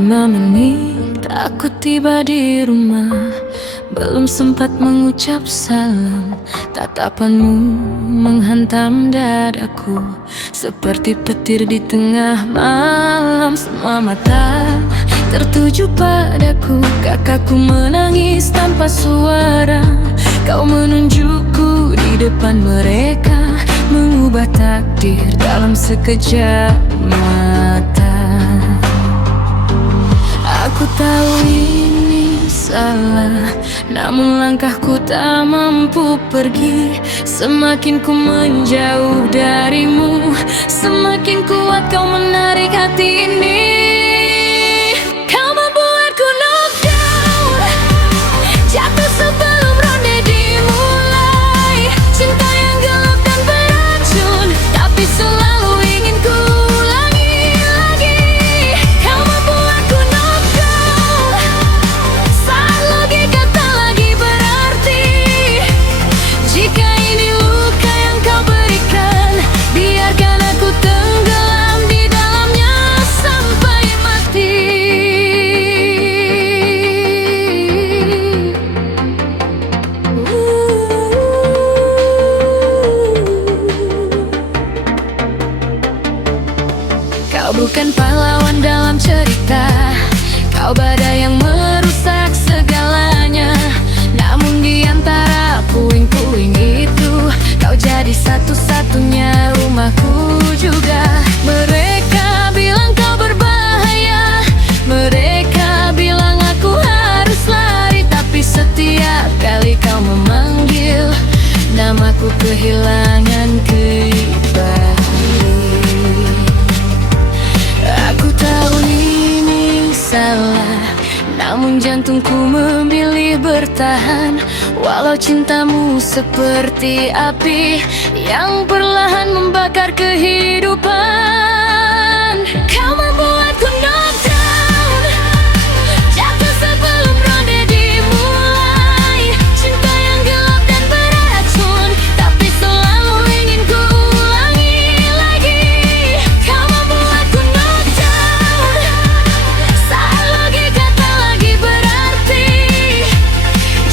5 menit aku tiba di rumah. Belum sempat mengucap salam, tatapanmu menghantam dadaku seperti petir di tengah malam. Semua mata tertuju padaku. Kakakku menangis tanpa suara. Kau menunjukku di depan mereka, mengubah takdir dalam sekejap mata. Aku tahu ini salah, namun langkahku tak mampu pergi. Semakin ku menjauh darimu, semakin kuat kau menarik hati ini. Kau membuatku knockdown, jatuh sebelum ronde dimulai. Cinta yang gelap dan beracun, tapi selalu ingin ku ulangi lagi. Kau membuatku knockdown saat logika tak lagi berarti. Jika ini luka yang kau berikan, biarkan aku tenggelam di dalamnya sampai mati. Kau bukan pahlawan dalam cerita, kau badai yang merusak segalanya. Namun di antara puing-puing itu, kau jadi satu-satunya rumahku juga. Mereka bilang kau berbahaya, mereka bilang aku harus lari. Tapi setiap kali kau memanggil namaku, kehilangan kembali. Aku tahu ini salah, namun jantungku memilih bertahan. Walau cintamu seperti api yang perlahan membakar kehidupan. Kau membuatku knockdown, jatuh sebelum ronde dimulai. Cinta yang gelap dan beracun, tapi selalu ingin ku ulangi lagi. Kau membuatku knockdown saat logika tak lagi berarti.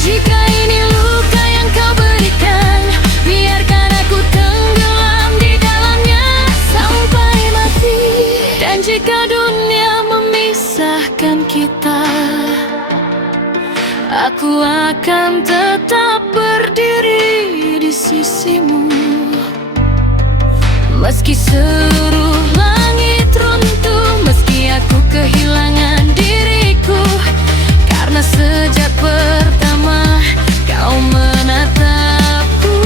Jika ini luka yang kau berikan, biarkan aku tenggelam di dalamnya sampai mati. Dan jika dunia memisahkan kita, aku akan tetap berdiri di sisimu. Meski seluruh langit runtuh, meski aku kehilangan diriku. Karena sejak pertama kau menatapku,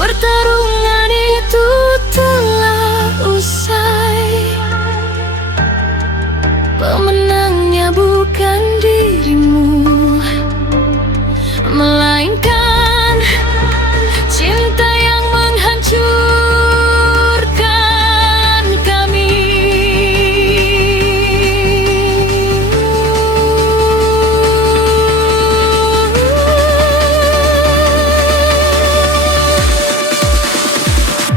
pertarungan itu telah usai. Pemenangnya bukan dirimu, melainkan cinta yang menghancurkan kami.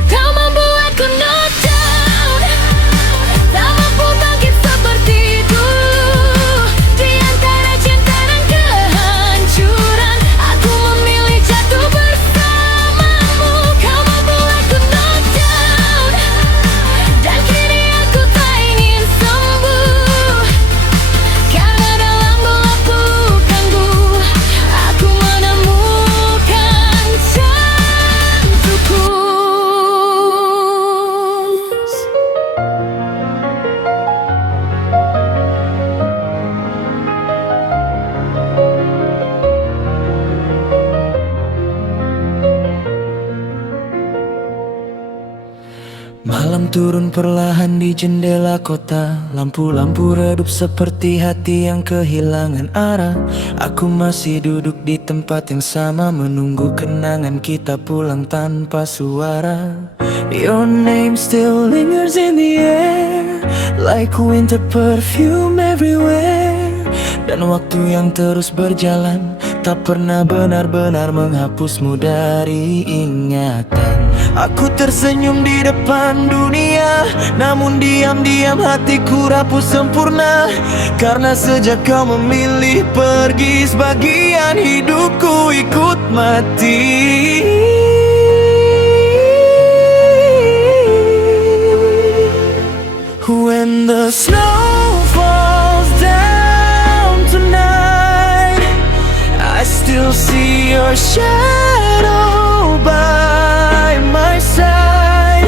Kau membuatku knockdown, tak mampu bangkit seperti dulu. Di antara cinta dan kehancuran, aku memilih jatuh bersamamu. Kau membuatku knockdown, dan kini aku tak ingin sembuh. Karena dalam gelap pelukanmu, aku menemukan cantuku. Malam turun perlahan di jendela kota. Lampu-lampu redup seperti hati yang kehilangan arah. Aku masih duduk di tempat yang sama, menunggu kenangan kita pulang tanpa suara. Your name still lingers in the air, like winter perfume everywhere. Dan waktu yang terus berjalan tak pernah benar-benar menghapusmu dari ingatan. Aku tersenyum di depan dunia, namun diam-diam hatiku rapuh sempurna. Karena sejak kau memilih pergi, sebagian hidupku ikut mati. When the snow falls down tonight, I still see your shadow by my side.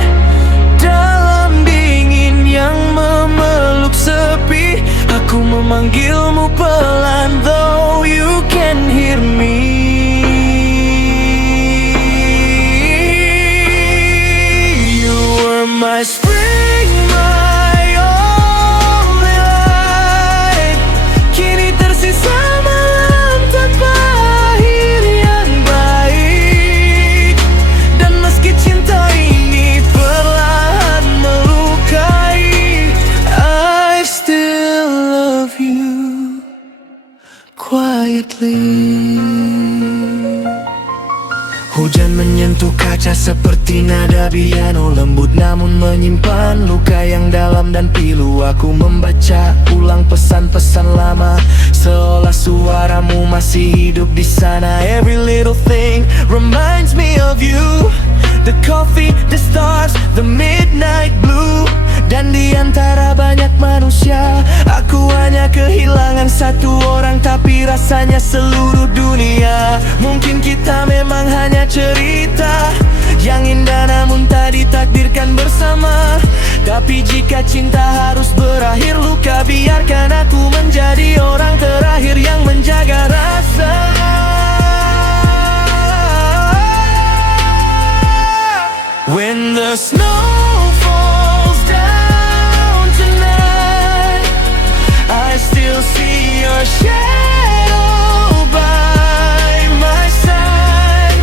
Dalam dingin yang memeluk sepi, aku memanggilmu pelan, though you can hear me. You were my spring, my only light. Kini tersisa malam tanpa akhir yang baik. Dan meski cinta ini perlahan melukai, I still love you quietly. Hujan menyentuh kaca seperti nada piano lembut, namun menyimpan luka yang dalam dan pilu. Aku membaca ulang pesan-pesan lama, seolah suaramu masih hidup di sana. Every little thing reminds me of you. The coffee, the stars, the midnight blue. Dan di antara banyak manusia, aku hanya kehilangan satu orang, tapi rasanya seluruh dunia. Mungkin kita memang hanya cerita yang indah namun tak ditakdirkan bersama. Tapi jika cinta harus berakhir luka, biarkan aku menjadi orang terakhir yang menjaga rasa. When the snow falls down tonight, I still see your shadow by my side.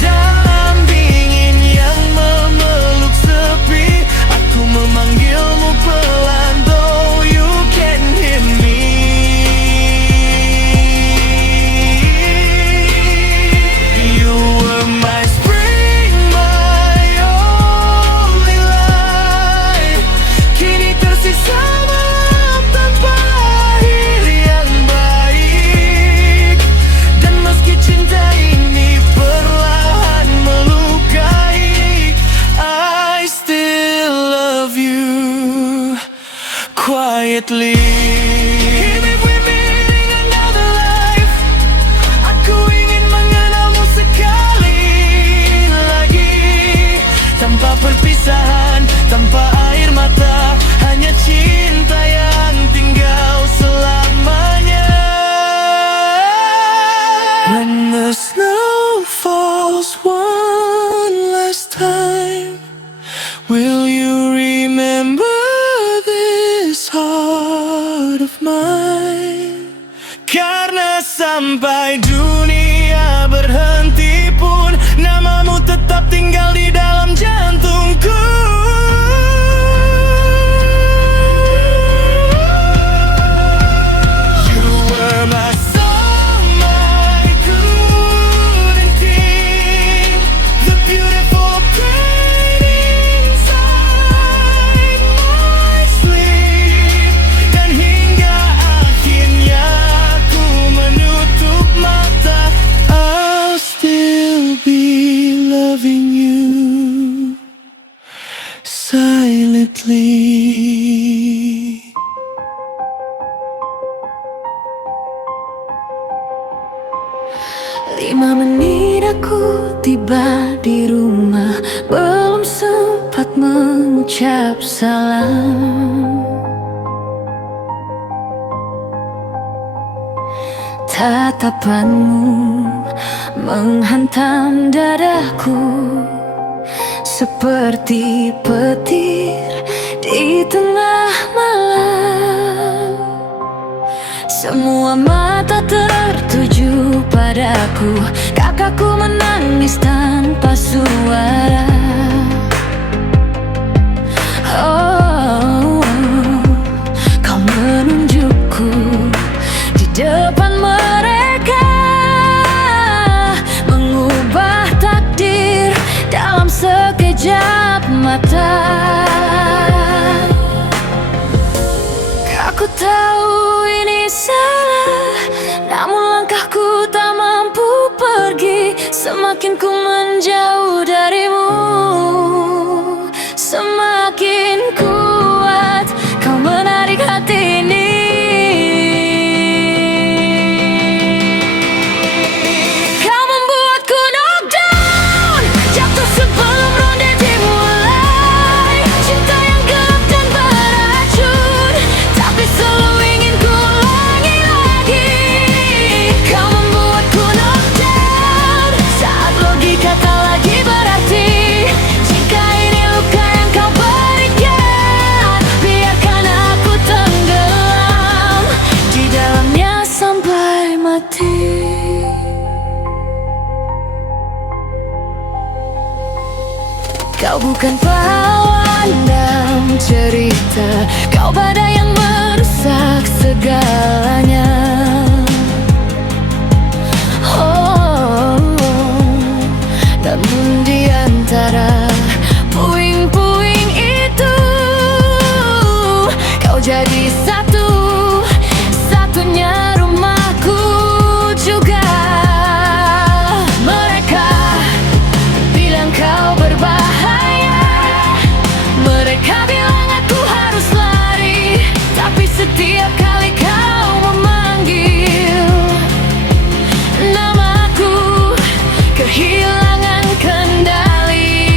Dalam dingin yang memeluk sepi, aku memanggilmu pelan, though you can hear me. You were my spring, my only light. Kini tersisa malam tanpa akhir yang baik. Dan meski cinta ini perlahan melukai, I still love you quietly. Even if we're meeting another life, aku ingin mengenalmu sekali lagi. Tanpa perpisahan, tanpa air mata, hanya cinta yang tinggal selamanya. When the snow falls one last time, will you remember this heart of mine? Karena sampai dunia berhenti pun, namamu tetap tinggal di dalam jantungku. You were my song, my golden king, the beautiful pain inside my sleep. Dan hingga akhirnya aku menutup mata, I'll still be loving you silently. 5 menit aku tiba di rumah, belum sempat mengucap salam. Tatapanmu menghantam dadaku seperti petir di tengah malam. Semua mata tertuju padaku, kakakku menangis tanpa suara. Oh, kau menunjukku di depan mereka. Semakin ku menjauh darimu, semakin kuat kau menarik hati ini. Kau membuatku knockdown, jatuh sebelum ronde dimulai. Cinta yang gelap dan beracun, tapi selalu ingin ku ulangi lagi. Kau membuatku knockdown saat logika tak lagi berarti. Jika ini luka yang kau berikan, biarkan aku tenggelam di dalamnya sampai mati. Kau bukan pahlawan dalam cerita, kau badai yang merusak segalanya. Oh, namun di antara puing-puing itu, kau jadi satu-satunya rumahku juga. Mereka bilang kau berbahaya, mereka bilang aku harus lari, tapi setiap kali kau memanggil namaku, kehilangan kendali.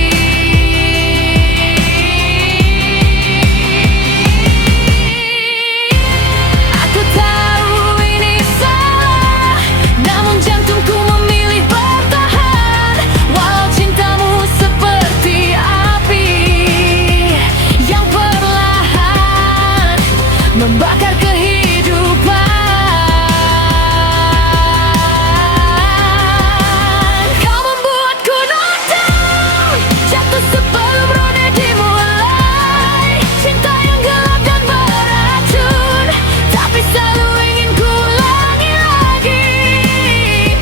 Aku tahu ini salah, namun jantungku memilih bertahan. Walau cintamu seperti api yang perlahan membakar kehidupan. Kau membuatku knockdown, jatuh sebelum ronde dimulai. Cinta yang gelap dan beracun, tapi selalu ingin ku ulangi lagi.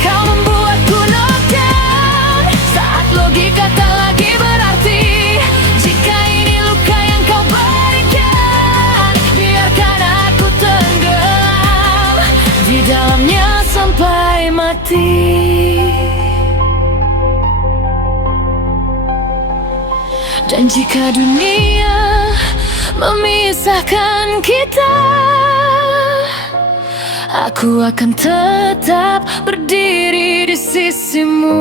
Kau membuatku knockdown saat logika tak lagi berarti. Jika ini luka yang kau berikan, biarkan aku tenggelam di dalamnya sampai mati. Dan jika dunia memisahkan kita, aku akan tetap berdiri di sisimu.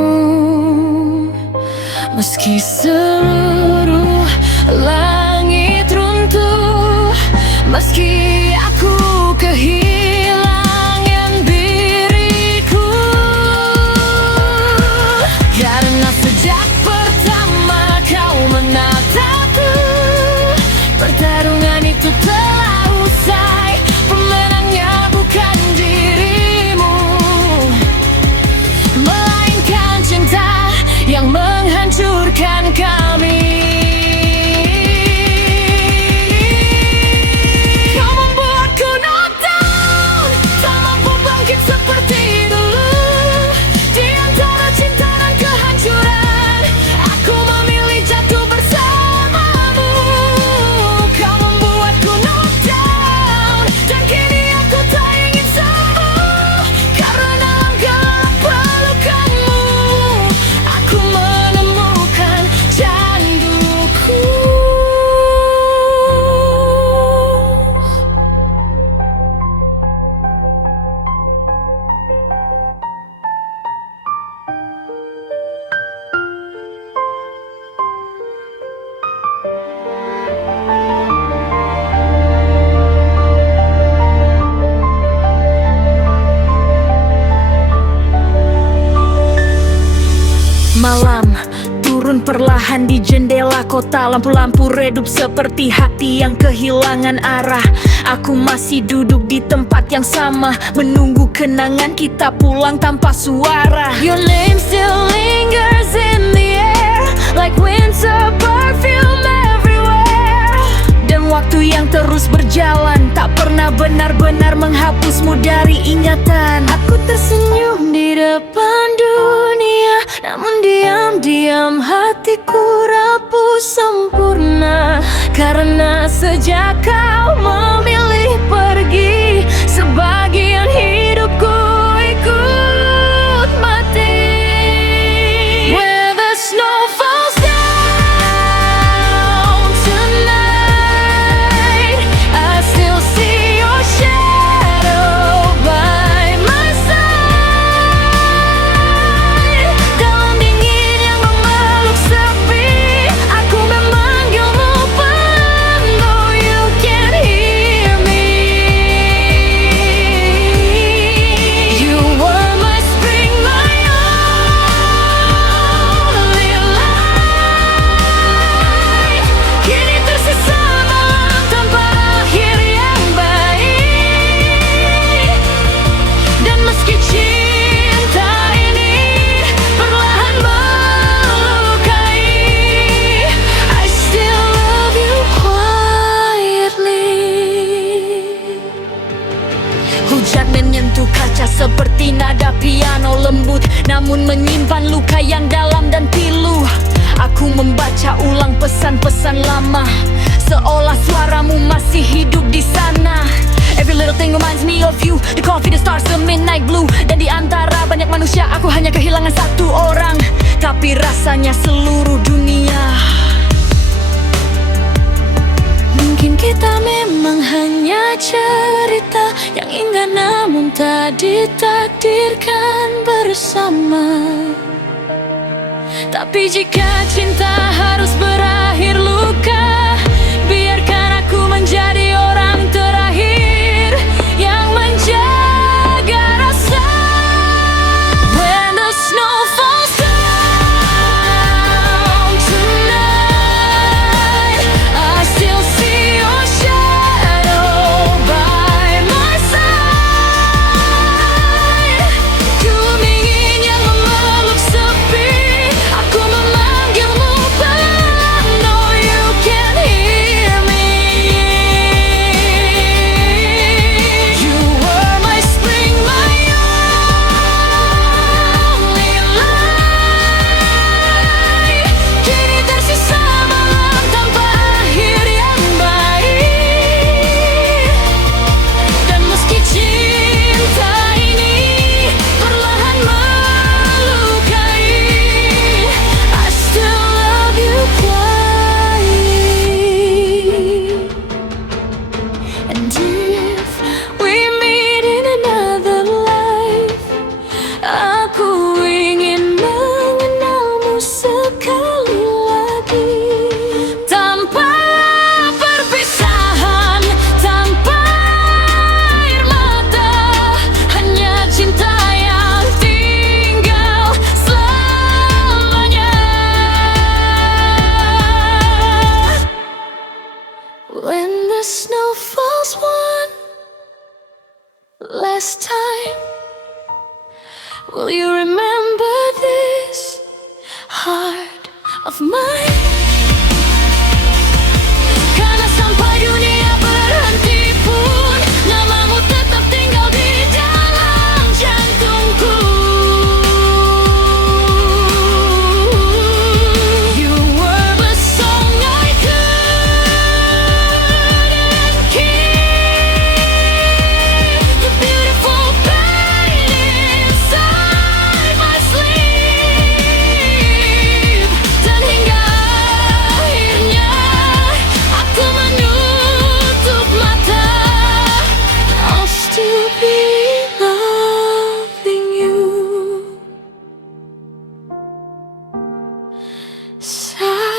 Meski seluruh langit runtuh, meski aku kehilangan diriku. Karena sejak pertama kau menatapku, pertarungan itu telah usai. Pemenangnya bukan dirimu, melainkan cinta yang menghancurkan kami. Kau membuatku knockdown, tak mampu bangkit seperti dulu. Di antara cinta dan kehancuran, aku memilih jatuh bersamamu. Kau membuatku knockdown, dan kini aku tak ingin sembuh. Karena dalam gelap pelukanmu, aku menemukan canduku. Malam turun perlahan di jendela kota. Lampu-lampu redup seperti hati yang kehilangan arah. Aku masih duduk di tempat yang sama, menunggu kenangan kita pulang tanpa suara. Your name still lingers in the air, like winter perfume everywhere. Dan waktu yang terus berjalan tak pernah benar-benar menghapusmu dari ingatan. Aku tersenyum di depan dunia, namun diam-diam hatiku rapuh sempurna. Karena sejak kau memilih pergi, sebagian hidupku ikut mati. seperti nada piano lembut, namun menyimpan luka yang dalam dan pilu. Aku membaca ulang pesan-pesan lama, seolah suaramu masih hidup di sana. Every little thing reminds me of you, the coffee, the stars, the midnight blue. Dan di antara banyak manusia aku hanya kehilangan satu orang, tapi rasanya seluruh dunia. Mungkin kita memang hanya cerita yang indah namun tak ditakdirkan bersama. Tapi jika cinta harus berakhir luka, biarkan aku menjadi orang terakhir yang menjaga rasa. When the snow falls down tonight, I still see your shadow by my side. Ku ingin yang memeluk sepi, aku memanggilmu pelan, know you can hear me. You were my spring, my only light. Kini tersisa malam tanpa akhir yang baik. Dan meski cinta ini perlahan melukai, I still love you quietly. And if we meet in another life, aku ingin mengenalmu sekali lagi. Tanpa perpisahan, tanpa air mata, hanya cinta yang tinggal selamanya. When the snow falls one last time, will you remember this heart of mine? Karena sampai dunia berhenti pun, namamu tetap tinggal di dalam jantungku. You were the song I couldn't keep, the beautiful pain inside my sleep. Dan hingga akhirnya aku menutup mata, I'll still be loving you silently.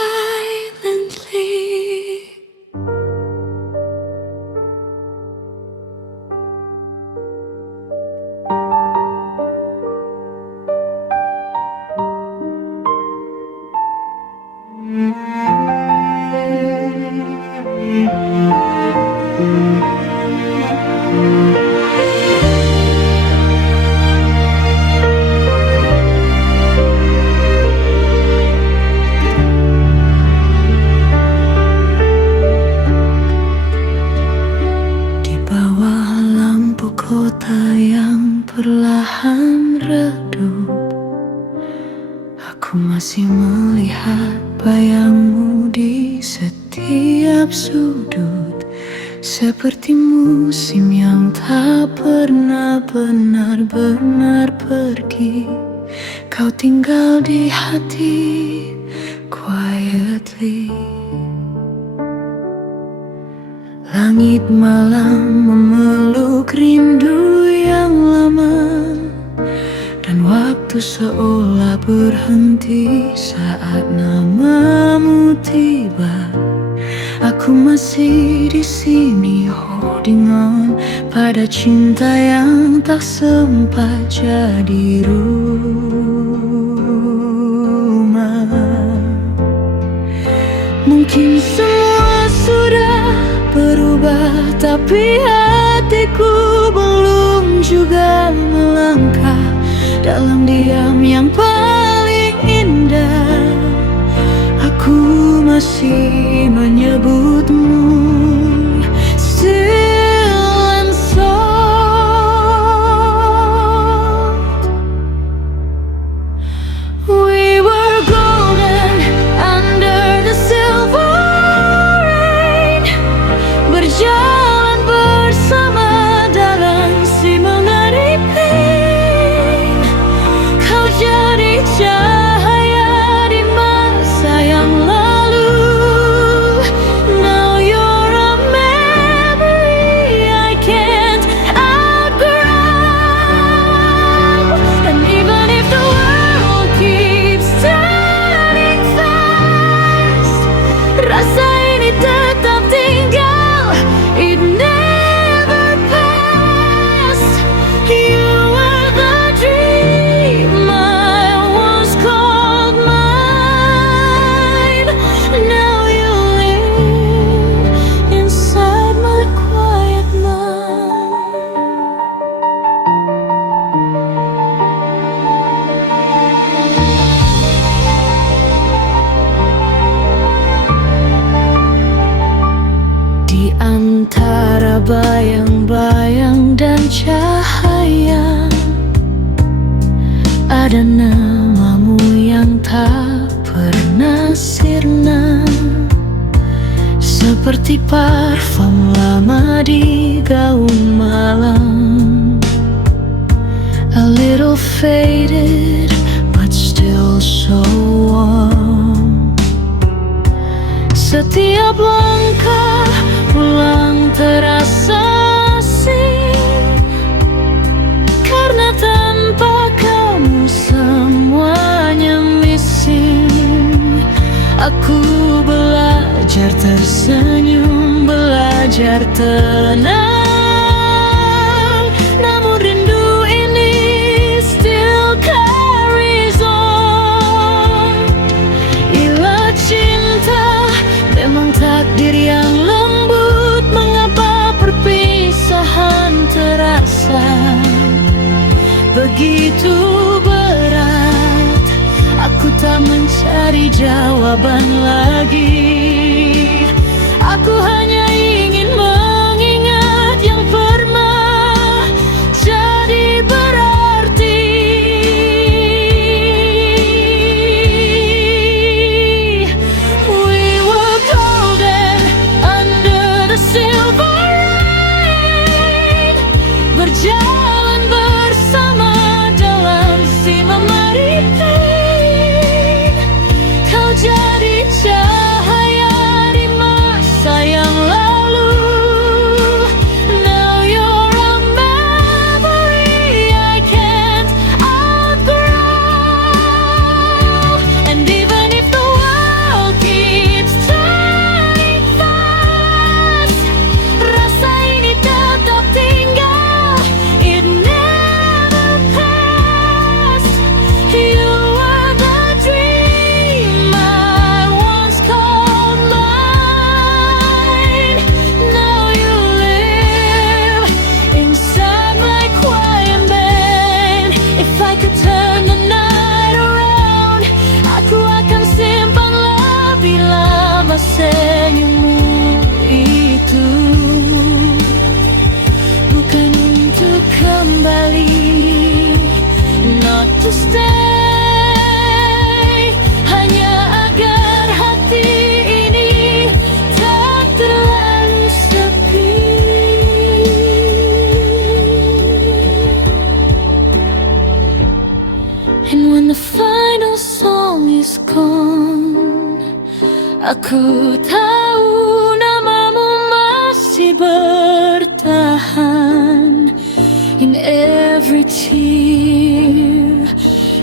Di bawah lampu kota yang perlahan redup, aku masih melihat bayangmu di setiap sudut. Seperti musim yang tak pernah benar-benar pergi, kau tinggal di hati quietly. Langit malam memeluk rindu yang lama, dan waktu seolah berhenti saat namamu tiba. Aku masih di sini holding on pada cinta yang tak sempat jadi rumah. Mungkin semua sudah berubah, tapi hatiku belum juga melangkah dalam diam yang paling indah. Aku masih menyebutmu still and soft. bayang-bayang dan cahaya. Ada namamu yang tak pernah sirna, seperti parfum lama di gaun malam. A little faded but still so warm. Setiap langkah pulang terasa asing, karena tanpa kamu semuanya missing. Aku belajar tersenyum, belajar tenang, namun rindu ini still carries on. Bila cinta memang takdir yang lembut, mengapa perpisahan terasa begitu berat? Aku tak mencari jawaban lagi. Aku hanya ingin mengingat yang pernah jadi berarti. We were golden under the silver rain, berjalan bersama dalam si memeripin. Kau jadi cahaya di masa yang lalu. Now you're a memory I can't outgrow. And even if the world keeps turning fast, rasa ini tetap tinggal, it never passed. You were the dream I once called mine. Now you live inside my quiet bed. If I could turn the night around, aku akan simpan lebih lama senyummu itu. Bukan untuk kembali, not to stay, hanya agar hati ini tak terlalu sepi. And when the final song is gone, aku tahu namamu masih bertahan. In every tear,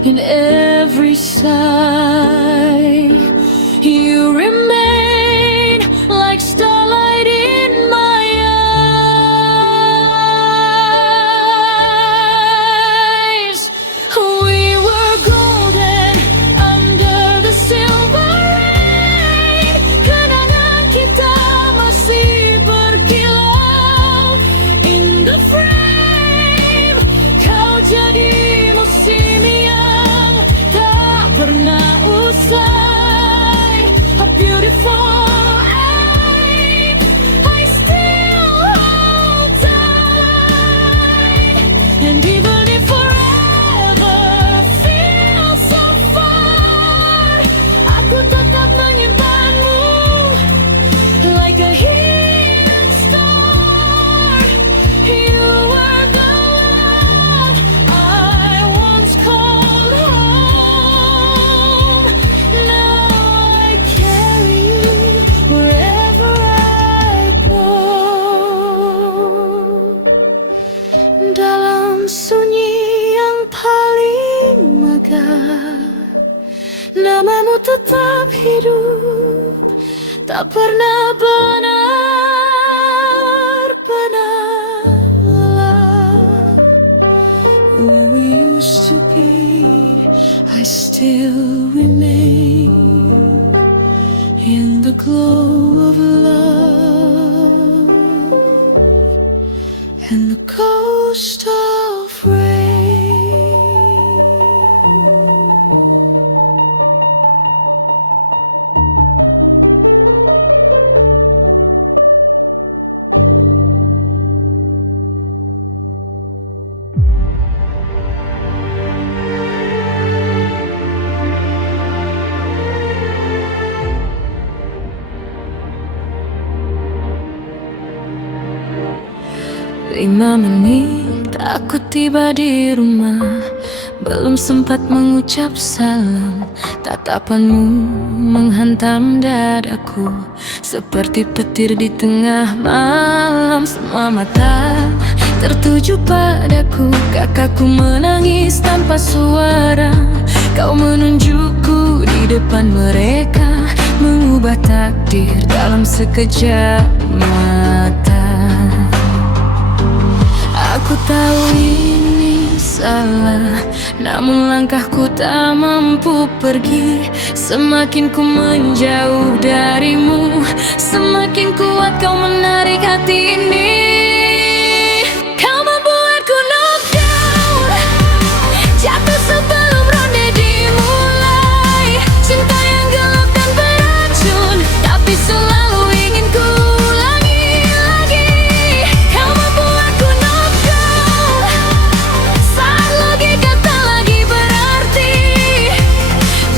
in every sigh, you remain like starlight in my eyes. We were golden under the silver rain, kenangan kita masih berkilau in the frame. Kau jadi musim yang tak pernah usai, a beautiful aim I still hold tight. And even if forever feels so far, aku tetap menyimpanmu like a hidden star. You were the love I once called home. Now I carry you wherever I go. Dalam sunyi yang paling megah, namamu tetap hidup, tak pernah benar-benar lelah. Where we used to be, I still remain in the glow of love and the ghost of rain. 5 menit aku tiba di rumah, belum sempat mengucap salam. Tatapanmu menghantam dadaku seperti petir di tengah malam. Semua mata tertuju padaku, kakakku menangis tanpa suara. Kau menunjukku di depan mereka, mengubah takdir dalam sekejap mata. Aku tahu ini salah, namun langkahku tak mampu pergi. Semakin ku menjauh darimu, semakin kuat kau menarik hati ini. Kau membuatku knockdown, jatuh sebelum ronde dimulai. Cinta yang gelap dan beracun, tapi selalu ingin ku ulangi lagi. Kau membuatku knockdown saat logika tak lagi berarti.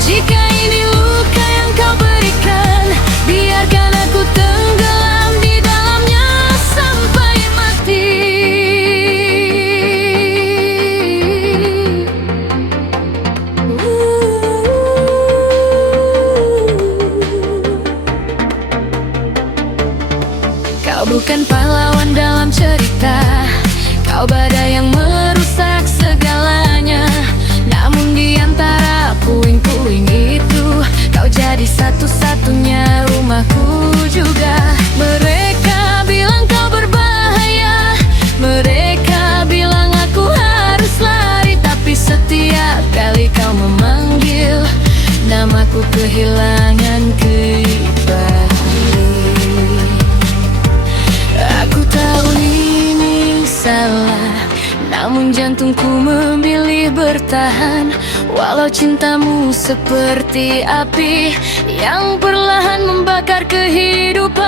Jika ini luka yang kau berikan, biarkan aku tenggelam di dalamnya sampai mati. Kau bukan pahlawan dalam cerita, kau badai yang merusak segalanya. Namun di antara puing-puing itu, kau jadi satu-satunya rumahku juga. Mereka bilang kau berbahaya, mereka bilang aku harus lari. Tapi setiap kali kau memanggil namaku, kehilangan kembali. Aku tahu ini salah, namun jantungku memilih bertahan. Walau cintamu seperti api yang perlahan membakar kehidupan.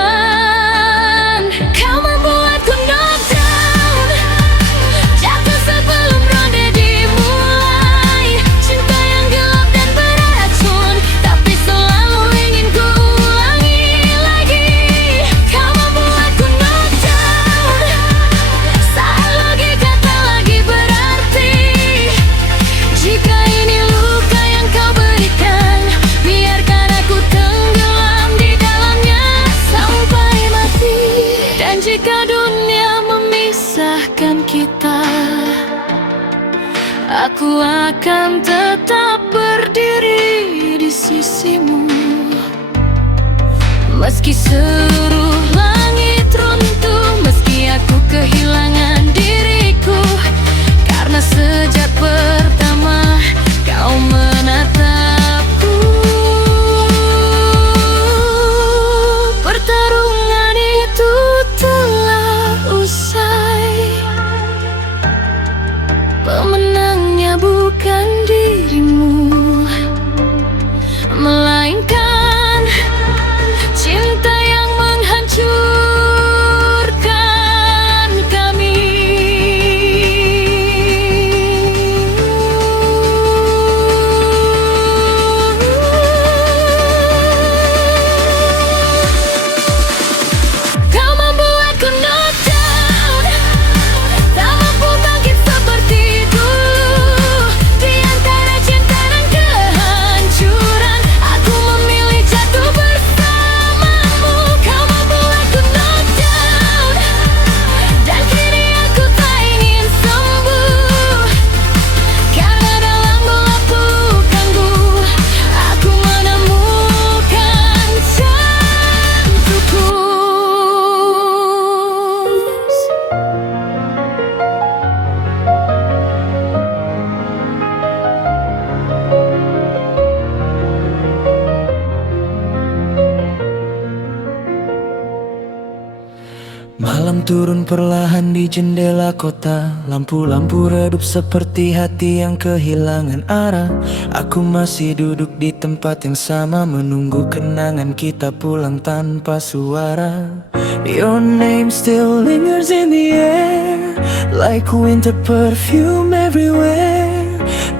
Kau membuatku knockdown, jatuh sebelum ronde dimulai. Cinta yang gelap dan beracun, tapi selalu ingin ku ulangi lagi. Kau membuatku knockdown saat logika tak lagi berarti. Jika ini luka yang kau berikan, biarkan aku tenggelam di dalamnya sampai mati. Dan jika dunia memisahkan kita, aku akan tetap berdiri di sisimu. Meski seluruh langit runtuh, meski aku kehilangan diriku, karena sejak pertama kau menatapku. Pertarungan itu telah usai, pemenangnya bukan dirimu, melainkan cinta yang menghancurkan kami. Kau membuatku knockdown, tak mampu bangkit seperti dulu. Di antara cinta dan kehancuran, aku memilih jatuh bersamamu. Kau membuatku knockdown, dan kini aku tak ingin sembuh. Karena dalam gelap pelukanmu, aku menemukan cantuku. Malam turun perlahan di jendela kota, lampu-lampu redup seperti hati yang kehilangan arah. Aku masih duduk di tempat yang sama, menunggu kenangan kita pulang tanpa suara. Your name still lingers in the air, like winter perfume everywhere.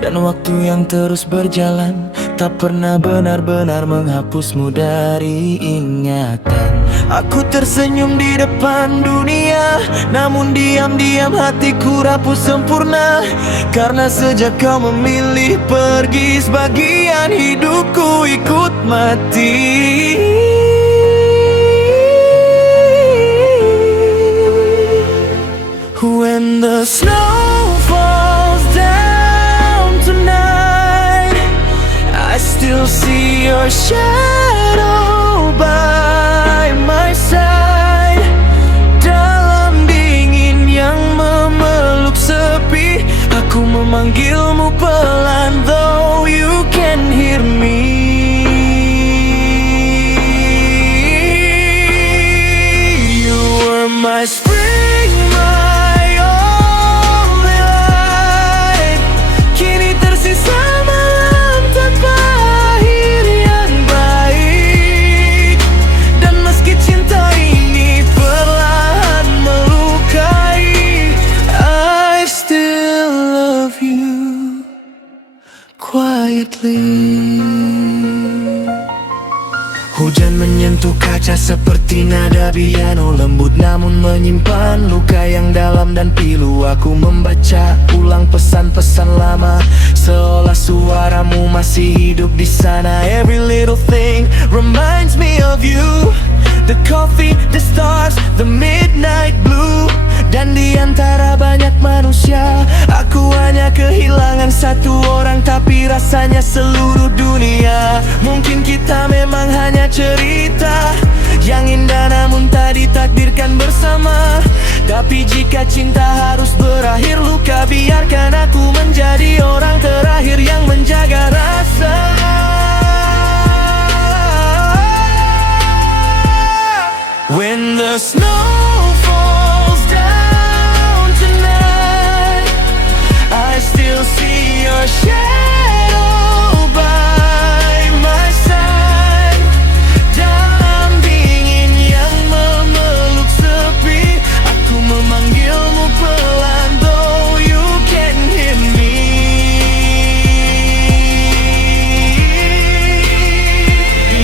Dan waktu yang terus berjalan tak pernah benar-benar menghapusmu dari ingatan. Aku tersenyum di depan dunia, namun diam-diam hatiku rapuh sempurna. Karena sejak kau memilih pergi, sebagian hidupku ikut mati. When the snow falls down tonight, I still see your shadow by my side. Dalam dingin yang memeluk sepi, aku memanggilmu pelan, though you can hear me. You were my spring, my only light. Kini tersisa malam tanpa akhir yang baik. Dan meski cinta ini perlahan melukai, I still love you quietly. Hujan menyentuh kaca seperti nada piano lembut, namun menyimpan luka yang dalam dan pilu. Aku membaca ulang pesan-pesan lama, seolah suaramu masih hidup di sana. Every little thing reminds me of you. The coffee, the stars, the midnight blue. Dan di antara banyak manusia, aku hanya kehilangan satu orang, tapi rasanya seluruh dunia. Mungkin kita memang hanya cerita yang indah namun tak ditakdirkan bersama. Tapi jika cinta harus berakhir luka, biarkan aku menjadi orang terakhir yang menjaga rasa. When the snow falls down tonight, I still see your shadow by my side. Dalam dingin yang memeluk sepi, aku memanggilmu pelan, though you can hear me.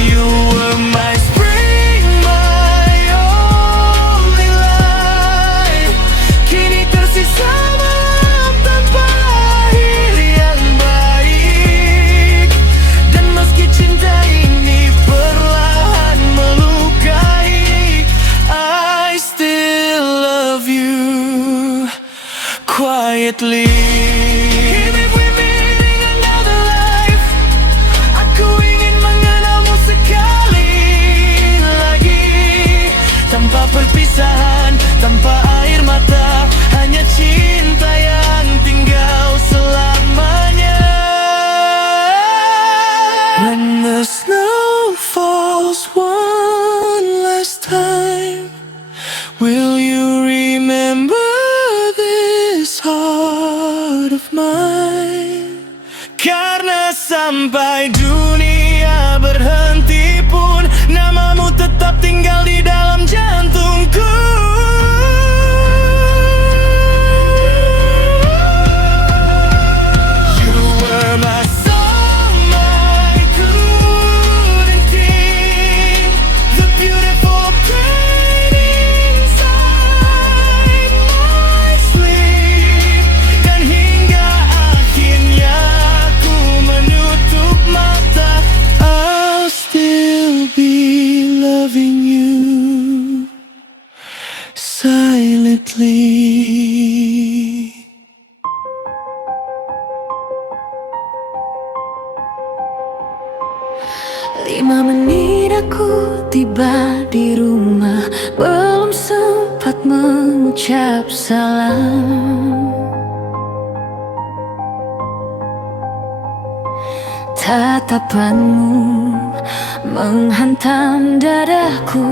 You were my spring, my only light. Kini tersisa malam tanpa akhir yang baik. Dan meski cinta ini perlahan melukai, I still love you quietly. Even if we meet in another life, aku ingin mengenalmu sekali lagi. Tanpa perpisahan, tanpa air mata, hanya cinta yang tinggal selamanya. When the snow falls one last time, will you remember this heart of mine? Karena sampai dunia berhenti pun, namamu tetap tinggal di dalam jantungku. You were my song, I couldn't think. The beautiful pain inside my sleep. Dan hingga akhirnya aku menutup mata, I'll still be loving you silently. 5 menit aku tiba di rumah, belum sempat mengucap salam. Tatapanmu menghantam dadaku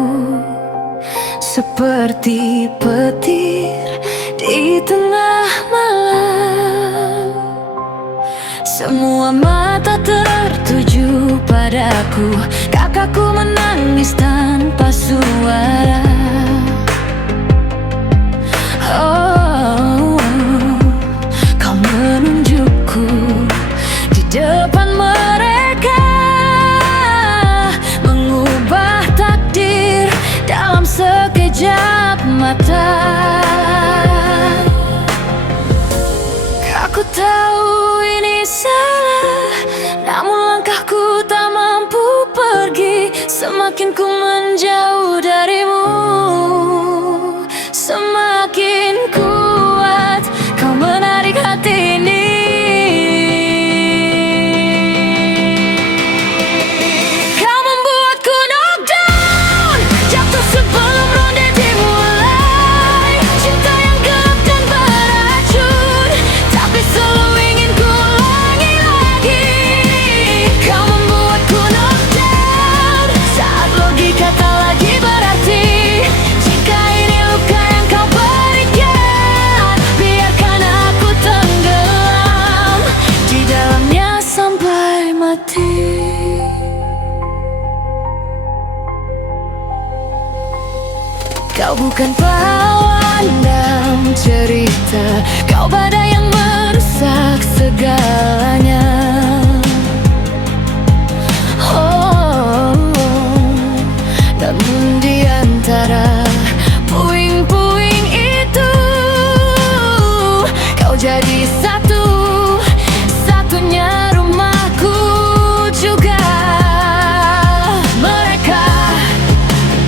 seperti petir di tengah malam. Semua mata tertuju padaku, kakakku menangis tanpa suara. Oh, kau menunjukku di depan mereka, mengubah takdir dalam mata. Aku tahu ini salah, namun langkahku tak mampu pergi. Semakin ku menjauh darimu, semakin kuat kau menarik hati ini. Kau membuatku knockdown, jatuh sebelum ronde dimulai. Cinta yang gelap dan beracun, tapi selalu ingin ku ulangi lagi. Kau membuatku knockdown saat logika tak lagi berarti. Jika ini luka yang kau berikan, biarkan aku tenggelam di dalamnya sampai mati. Kau bukan pahlawan dalam cerita, kau badai yang merusak segalanya. Oh, namun di antara puing-puing itu, kau jadi satu-satunya rumahku juga. Mereka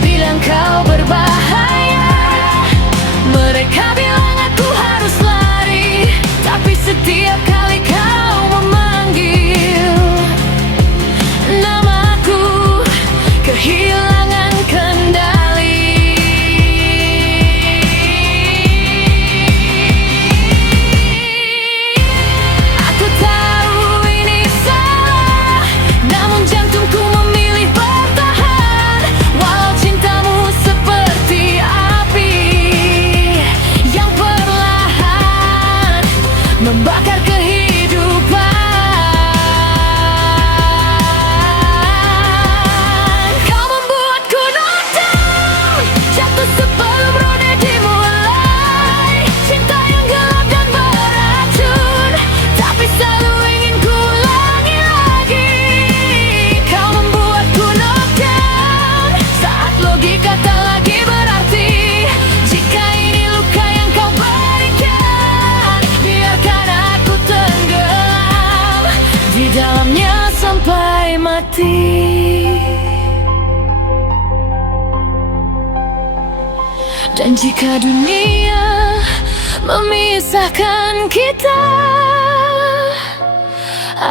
bilang kau berbahaya, mereka bilang aku harus lari, tapi setiap kali kau memanggil namaku, kehilangan kendali. Aku tahu ini salah, namun jantungku memilih bertahan. Walau cintamu seperti api yang perlahan membakar kehidupan. Kau membuatku knockdown, jatuh sebelum ronde dimulai. Cinta yang gelap dan beracun, tapi selalu ingin ku ulangi lagi. Kau membuatku knockdown saat logika tak lagi berarti. Jika ini luka yang kau berikan, biarkan aku tenggelam di dalamnya sampai mati. Dan jika dunia memisahkan kita,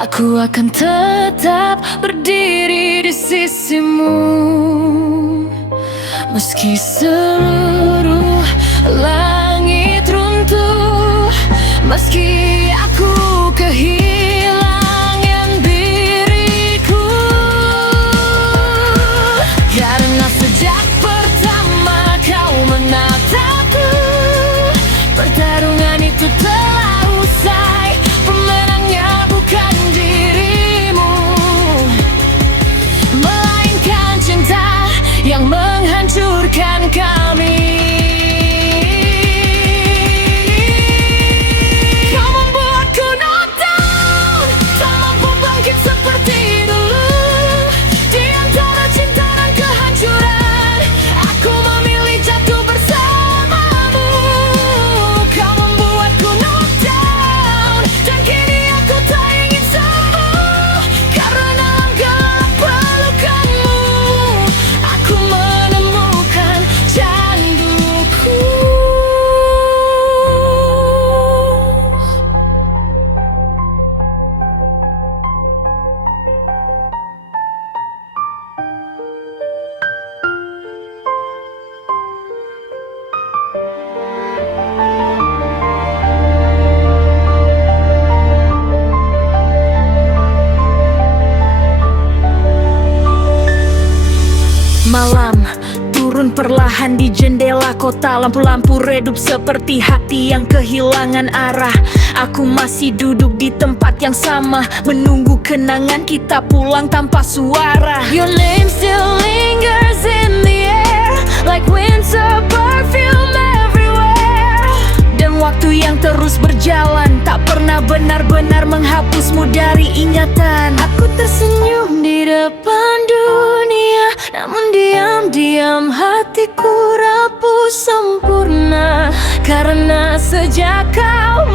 aku akan tetap berdiri di sisimu. Meski seluruh langit runtuh, meski aku kehilangan diriku. Karena sejak pertama kau menatapku, pertarungan itu telah usai. Pemenangnya bukan dirimu, melainkan cinta yang menghancurkan kami. Kau membuatku knockdown, tak mampu bangkit seperti dulu. Di antara cinta dan kehancuran, aku memilih jatuh bersamamu. Kau membuatku knockdown, dan kini aku tak ingin sembuh. Karena dalam gelap pelukanmu, aku menemukan canduku. Malam turun perlahan di jendela kota. Lampu-lampu redup seperti hati yang kehilangan arah. Aku masih duduk di tempat yang sama, menunggu kenangan kita pulang tanpa suara. Your name still lingers in the air, like winter perfume everywhere. Dan waktu yang terus berjalan tak pernah benar-benar menghapusmu dari ingatan. Aku tersenyum di depan dunia, Namun diam-diam hatiku rapuh sempurna, karena sejak kau